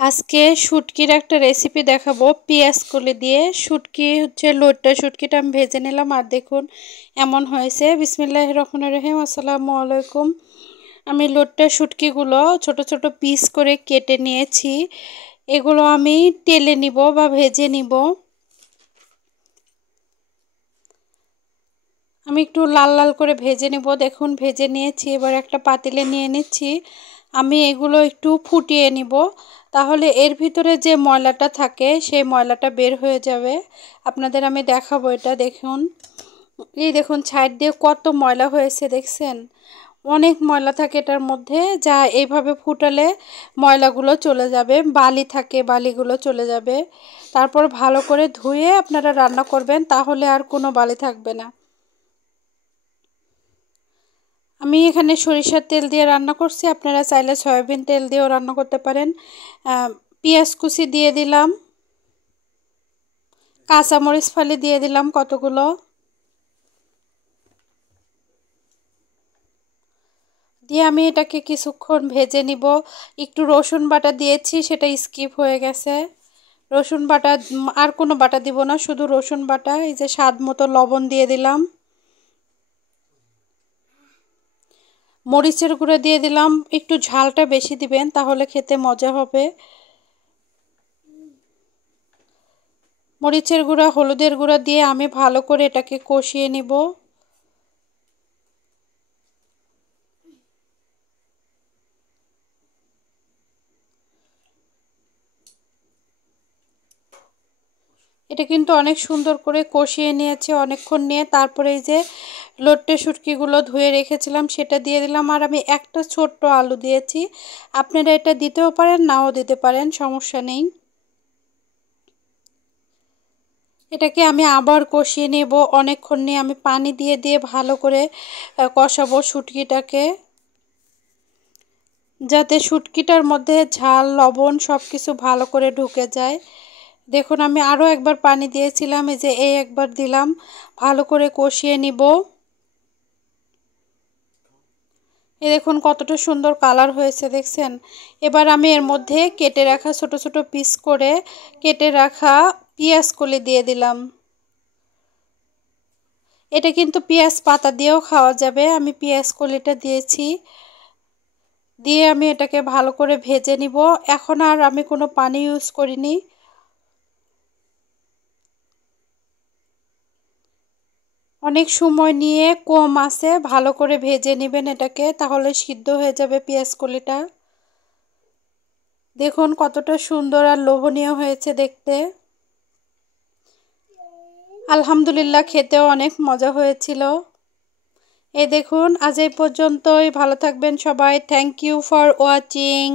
আজকে শুটকির একটা রেসিপি দেখাবো পেঁয়াজ কলি দিয়ে। শুটকি হচ্ছে লোটটা শুটকিটা আমি ভেজে নিলাম আর দেখুন এমন হয়েছে। বিসমিল্লাহির রহমানির রহিম। আসসালামু আলাইকুম। আমি লোটটা শুটকিগুলো ছোট ছোট পিস করে কেটে নিয়েছি। এগুলো আমি তেলে নিব বা ভেজে নিব। আমি একটু লাল লাল করে ভেজে নিব। দেখুন ভেজে নিয়েছি। এবার একটা পাতিলে নিয়ে নিচ্ছি। আমি এগুলো একটু ফুটিয়ে নিব, তাহলে এর ভিতরে যে ময়লাটা থাকে সেই ময়লাটা বের হয়ে যাবে। আপনাদের আমি দেখাবো এটা। দেখুন, এই দেখুন সাইড দিয়ে কত ময়লা হয়েছে, দেখছেন? অনেক ময়লা থাকে এটার মধ্যে, যা এইভাবে ফুটালে ময়লাগুলো চলে যাবে। বালি থাকে, বালিগুলো চলে যাবে। তারপর ভালো করে ধুয়ে আপনারা রান্না করবেন, তাহলে আর কোনো বালি থাকবে না। আমি এখানে সরিষার তেল দিয়ে রান্না করছি, আপনারা চাইলে সয়াবিন তেল দিয়েও রান্না করতে পারেন। পেঁয়াজ কুচি দিয়ে দিলাম, কাঁচামরিচ ফালি দিয়ে দিলাম কতগুলো, দিয়ে আমি এটাকে কিছুক্ষণ ভেজে নিব। একটু রসুন বাটা দিয়েছি, সেটা স্কিপ হয়ে গেছে। রসুন বাটা আর কোনো বাটা দিব না, শুধু রসুন বাটা। এই যে স্বাদ মতো লবণ দিয়ে দিলাম, মরিচের গুঁড়ো দিয়ে দিলাম। একটু ঝালটা বেশি দিবেন, তাহলে খেতে মজা হবে। মরিচের গুঁড়া, হলুদের গুঁড়া দিয়ে আমি ভালো করে এটাকে কষিয়ে নিব। এটা কিন্তু অনেক সুন্দর করে কষিয়ে নিয়েছে অনেকক্ষণ নিয়ে। তারপরে এই যে লোট্টে শুটকিগুলো ধুয়ে রেখেছিলাম সেটা দিয়ে দিলাম। আর আমি একটা ছোট্ট আলু দিয়েছি। আপনারা এটা দিতেও পারেন, নাও দিতে পারেন, সমস্যা নেই। এটাকে আমি আবার কষিয়ে নেব অনেকক্ষণ নিয়ে। আমি পানি দিয়ে দিয়ে ভালো করে কষাবো শুটকিটাকে, যাতে শুটকিটার মধ্যে ঝাল লবণ সব কিছু ভালো করে ঢুকে যায়। দেখুন আমি আরও একবার পানি দিয়েছিলাম, এই যে এই একবার দিলাম। ভালো করে কষিয়ে নিব। এই দেখুন কতটা সুন্দর কালার হয়েছে, দেখছেন? এবার আমি এর মধ্যে কেটে রাখা ছোট ছোট পিস করে কেটে রাখা পেঁয়াজ কলি দিয়ে দিলাম। এটা কিন্তু পেঁয়াজ পাতা দিয়েও খাওয়া যাবে। আমি পেঁয়াজ কলিটা দিয়েছি, দিয়ে আমি এটাকে ভালো করে ভেজে নিব। এখন আর আমি কোনো পানি ইউজ করিনি। অনেক সময় নিয়ে কম আঁচে ভালো করে ভেজে নেবেন এটাকে, তাহলে সিদ্ধ হয়ে যাবে পেঁয়াজ কলিটা। দেখুন কতটা সুন্দর আর লোভনীয় হয়েছে দেখতে। আলহামদুলিল্লাহ, খেতেও অনেক মজা হয়েছিল। এই দেখুন, আজ এই পর্যন্তই। ভালো থাকবেন সবাই। Thank you for watching.